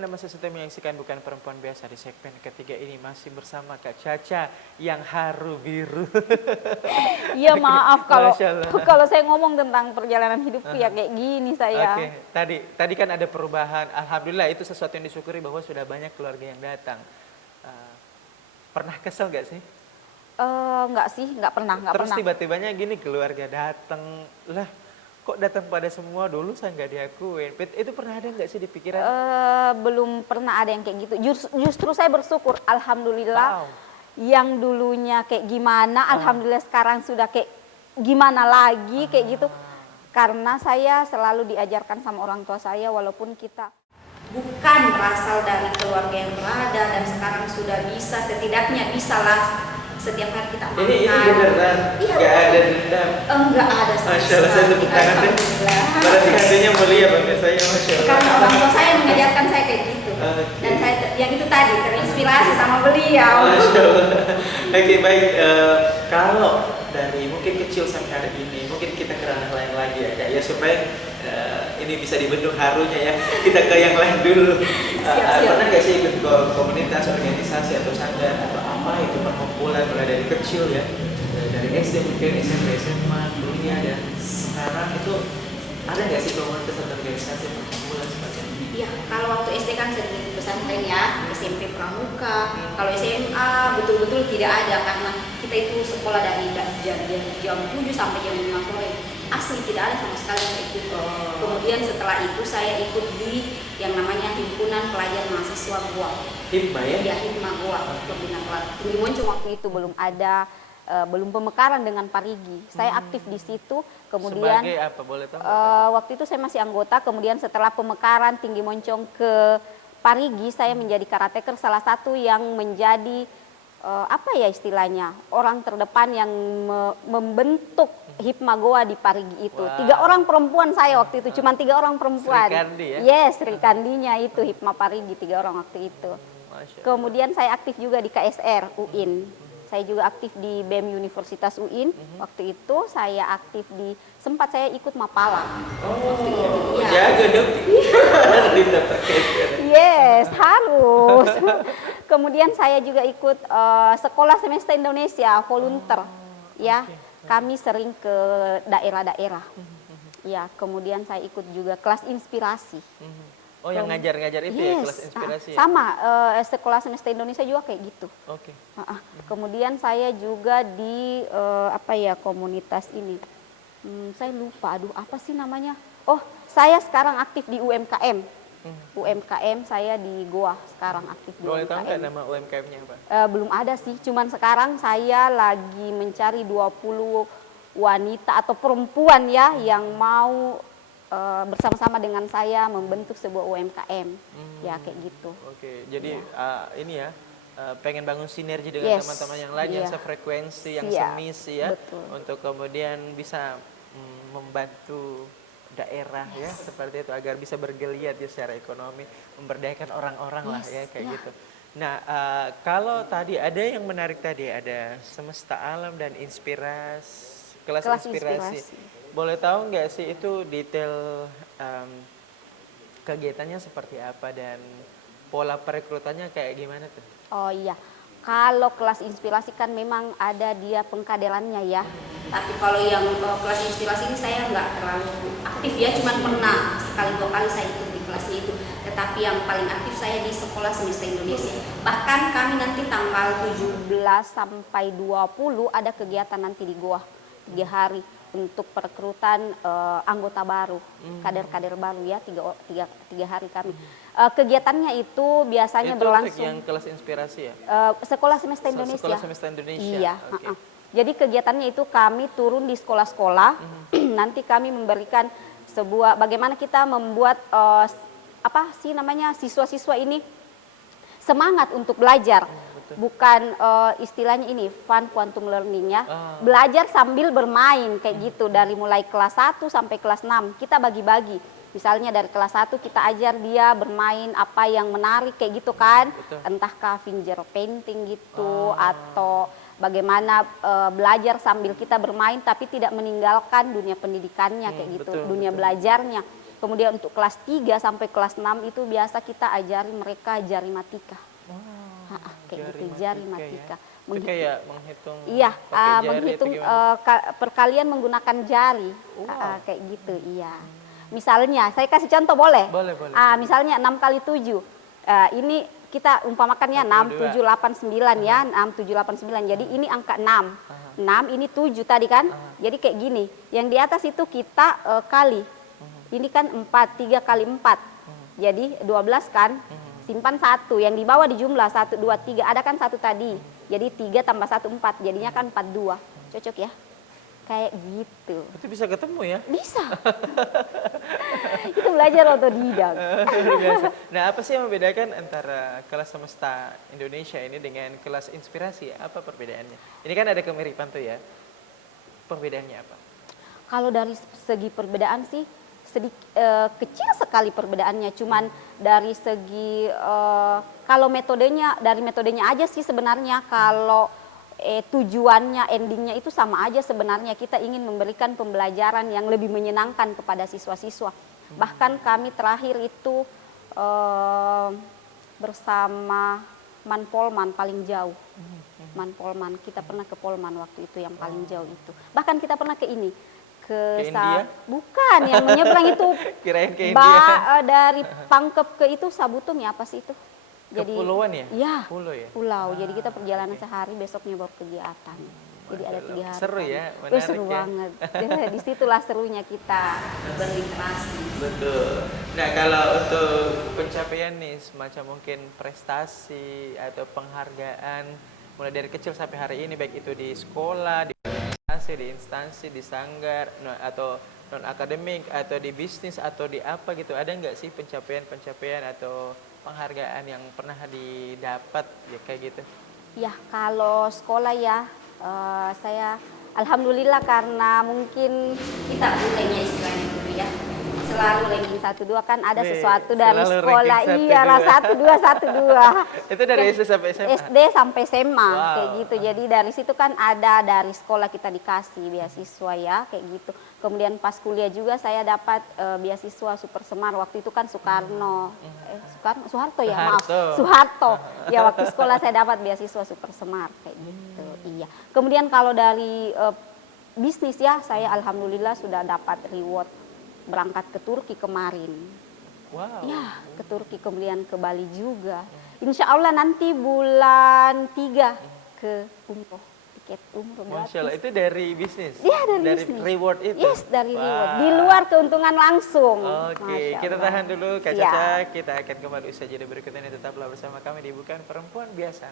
Anda masih setia menyaksikan Bukan Perempuan Biasa di segmen ketiga ini masih bersama Kak Caca yang haru biru. Iya maaf kalau Masya Allah. kalau saya ngomong tentang perjalanan hidupku ya kayak gini saya. Oke, tadi kan ada perubahan. Alhamdulillah itu sesuatu yang disyukuri bahwa sudah banyak keluarga yang datang. Eh, Pernah kesel gak sih? Enggak sih, enggak pernah. Terus tiba-tibanya gini keluarga datang lah, kok datang pada semua, dulu saya nggak diakuin. Itu pernah ada nggak sih di pikiran? Belum pernah ada yang kayak gitu. Justru saya bersyukur, alhamdulillah. Wow. Yang dulunya kayak gimana, alhamdulillah sekarang sudah kayak gimana lagi kayak gitu. Karena saya selalu diajarkan sama orang tua saya, walaupun kita bukan berasal dari keluarga yang berada dan sekarang sudah bisa, setidaknya bisalah setiap hari kita makan. Ini beneran, Iya, nggak ada dendam. Enggak ada sama Masya Allah, saya tepuk tangan deh. Berarti hatinya mulia bagi saya, Masya Allah. Karena orang tua saya mengajarkan saya kayak gitu. Dan saya yang itu tadi terinspirasi sama beliau. Masya Allah. Oke, baik. Kalau dari mungkin kecil sampai hari ini, mungkin kita ke ranah lain lagi ya, Kak, ya supaya ini bisa dibendung harunya ya. Kita ke yang lain dulu. Siap. Pernah nggak sih ikut komunitas, organisasi atau sanggar atau apa itu perkumpulan mulai dari kecil ya, dari SD mungkin SMP, SMA, kuliah dan sekarang itu ada nggak sih komunitas atau organisasi perkumpulan seperti ini? Iya, kalau waktu SD kan sering ikut pesantren ya, SMP pramuka. Kalau SMA betul-betul tidak ada karena kita itu sekolah dari jam 7 sampai jam 5 sore. Asli tidak ada sama sekali saya ikut. Kemudian setelah itu saya ikut di yang namanya Himpunan Pelajar Mahasiswa Goa. Himma ya? Iya, Himma Goa. Pembina kelas. Di Moncong waktu itu belum ada, belum pemekaran dengan Parigi. Saya aktif di situ. Kemudian sebagai apa boleh tahu? waktu itu saya masih anggota. Kemudian setelah pemekaran Tinggi Moncong ke Parigi, saya menjadi karateker, salah satu yang menjadi apa ya istilahnya, orang terdepan yang membentuk Hipma Goa di Parigi itu. Wow. 3 orang perempuan saya waktu itu, cuma 3 orang perempuan. Sri Kandi ya? Yes, Sri Kandinya itu Hipma Parigi 3 orang waktu itu. Masya Allah. Kemudian saya aktif juga di KSR UIN. Saya juga aktif di BEM Universitas UIN. Waktu itu saya aktif di, sempat saya ikut Mapala. Waktu itu, iya. Jaga dong. Yes, harus. Kemudian saya juga ikut Sekolah Semesta Indonesia, volunteer. Ya, kami sering ke daerah-daerah. Ya, kemudian saya ikut juga kelas inspirasi. Oh, yang ngajar-ngajar itu ya, kelas inspirasi ya? Sama, Sekolah Semesta Indonesia juga kayak gitu. Oke. Kemudian saya juga di apa ya, komunitas ini. Saya lupa, aduh apa sih namanya? Oh, saya sekarang aktif di UMKM. UMKM saya di Goa sekarang aktif di Boleh tahu nggak UMKM. nama UMKM-nya apa? Belum ada sih, cuman sekarang saya lagi mencari 20 wanita atau perempuan ya yang mau bersama-sama dengan saya membentuk sebuah UMKM. Ya kayak gitu. Oke, jadi ini ya, pengen bangun sinergi dengan Yes, teman-teman yang lain yang iya. sefrekuensi, yang Siap, semisi ya, betul. untuk kemudian bisa membantu daerah ya seperti itu agar bisa bergeliat ya secara ekonomi, memberdayakan orang-orang lah ya kayak gitu. Nah, kalau tadi ada yang menarik tadi ada semesta alam dan kelas inspirasi. Boleh tahu nggak sih itu detail kegiatannya seperti apa dan pola perekrutannya kayak gimana tuh? Oh iya, kalau kelas inspirasi kan memang ada dia pengkaderannya ya. Tapi kalau yang kelas inspirasi ini saya nggak terlalu aktif ya, cuman pernah sekali 2 kali saya ikut di kelas itu. Tetapi yang paling aktif saya di Sekolah Semesta Indonesia. Bahkan kami nanti tanggal 17 sampai 20 ada kegiatan nanti di Goa 3 hari untuk perekrutan anggota baru, kader-kader baru ya, 3 hari kami. Kegiatannya itu biasanya Itu berlangsung. untuk yang kelas inspirasi ya? Sekolah Semesta Indonesia. Sekolah Semesta Indonesia. Iya. Okay. Jadi kegiatannya itu kami turun di sekolah-sekolah, nanti kami memberikan sebuah bagaimana kita membuat apa sih namanya siswa-siswa ini semangat untuk belajar. Bukan istilahnya ini fun quantum learning ya. Belajar sambil bermain kayak gitu dari mulai kelas 1 sampai kelas 6 kita bagi-bagi. Misalnya dari kelas 1 kita ajar dia bermain apa yang menarik kayak gitu kan. Entahkah finger painting gitu atau bagaimana belajar sambil kita bermain tapi tidak meninggalkan dunia pendidikannya kayak gitu, dunia belajarnya. Kemudian untuk kelas 3 sampai kelas 6 itu biasa kita ajari mereka jarimatika. Kayak gitu, jarimatika. Ya. Itu kayak menghitung Iya, pakai jari menghitung atau gimana? perkalian menggunakan jari. Wow. Kayak gitu, iya. Misalnya, saya kasih contoh boleh? Boleh, boleh. Misalnya 6 kali 7. Ini kita umpamakannya 6, 7, 8, 9 ya. 6, 7, 8, 9. Jadi ini angka 6. 6, ini 7 tadi kan. Jadi kayak gini. Yang di atas itu kita kali. Ini kan 4, 3 kali 4. Jadi 12 kan. Simpan 1. Yang di bawah dijumlah 1, 2, 3. Ada kan 1 tadi. Jadi 3 tambah 1, 4. Jadinya kan 42. Cocok ya? Kayak gitu. Itu bisa ketemu ya? Bisa. Itu belajar otodidak. Biasa. Nah, apa sih yang membedakan antara kelas semesta Indonesia ini dengan kelas inspirasi? Apa perbedaannya? Ini kan ada kemiripan tuh ya. Perbedaannya apa? Kalau dari segi perbedaan sih kecil sekali perbedaannya. Cuman dari segi kalau dari metodenya aja sih sebenarnya. Kalau tujuannya, endingnya itu sama aja sebenarnya. Kita ingin memberikan pembelajaran yang lebih menyenangkan kepada siswa-siswa. Bahkan kami terakhir itu bersama Manpolman paling jauh. Manpolman, kita pernah ke Polman waktu itu yang paling jauh itu. Bahkan kita pernah ke ini, Ke India? Bukan, yang menyeberang itu. Kirain ke India. Dari Pangkep ke itu Sabutung ya, apa sih itu? Kepulauan ya? Iya, Pulau ya? pulau. Jadi kita perjalanan sehari, besoknya baru kegiatan. Jadi ada 3 hari. Seru ya, Wih, menarik seru ya. banget. Jadi disitulah serunya kita berliterasi. Betul. Nah, kalau untuk pencapaian nih, semacam mungkin prestasi atau penghargaan, mulai dari kecil sampai hari ini, baik itu di sekolah, di instansi, di sanggar, atau non akademik, atau di bisnis, atau di apa gitu, ada nggak sih pencapaian atau penghargaan yang pernah didapat ya kayak gitu? Ya, kalau sekolah ya, saya alhamdulillah karena mungkin kita bulenya istilahnya dulu ya. Selalu ranking 1, 2 kan ada sesuatu dari selalu sekolah. ranking 1, Iya, 1, 2, 1, 2. Itu dari SD sampai SMA? SD sampai SMA Wow. kayak gitu. Jadi dari situ kan ada dari sekolah kita dikasih beasiswa ya kayak gitu. Kemudian pas kuliah juga saya dapat beasiswa Super Semar. Waktu itu kan Soekarno. Soeharto ya, maaf. Soeharto. Ya waktu sekolah saya dapat beasiswa Super Semar kayak gitu. Iya. Kemudian kalau dari bisnis ya, saya alhamdulillah sudah dapat reward berangkat ke Turki kemarin. Wow. Ya, ke Turki kemudian ke Bali juga. Insya Allah nanti bulan 3 ke umroh. Tiket umroh gratis. Masya Allah, itu dari bisnis? Iya, dari bisnis. Reward itu? Yes, dari Wah. reward. Di luar keuntungan langsung. Oke, Masya kita Allah. tahan dulu Kak Siap. Caca. Kita akan kembali usaha jeda berikut ini. Tetaplah bersama kami di Bukan Perempuan Biasa.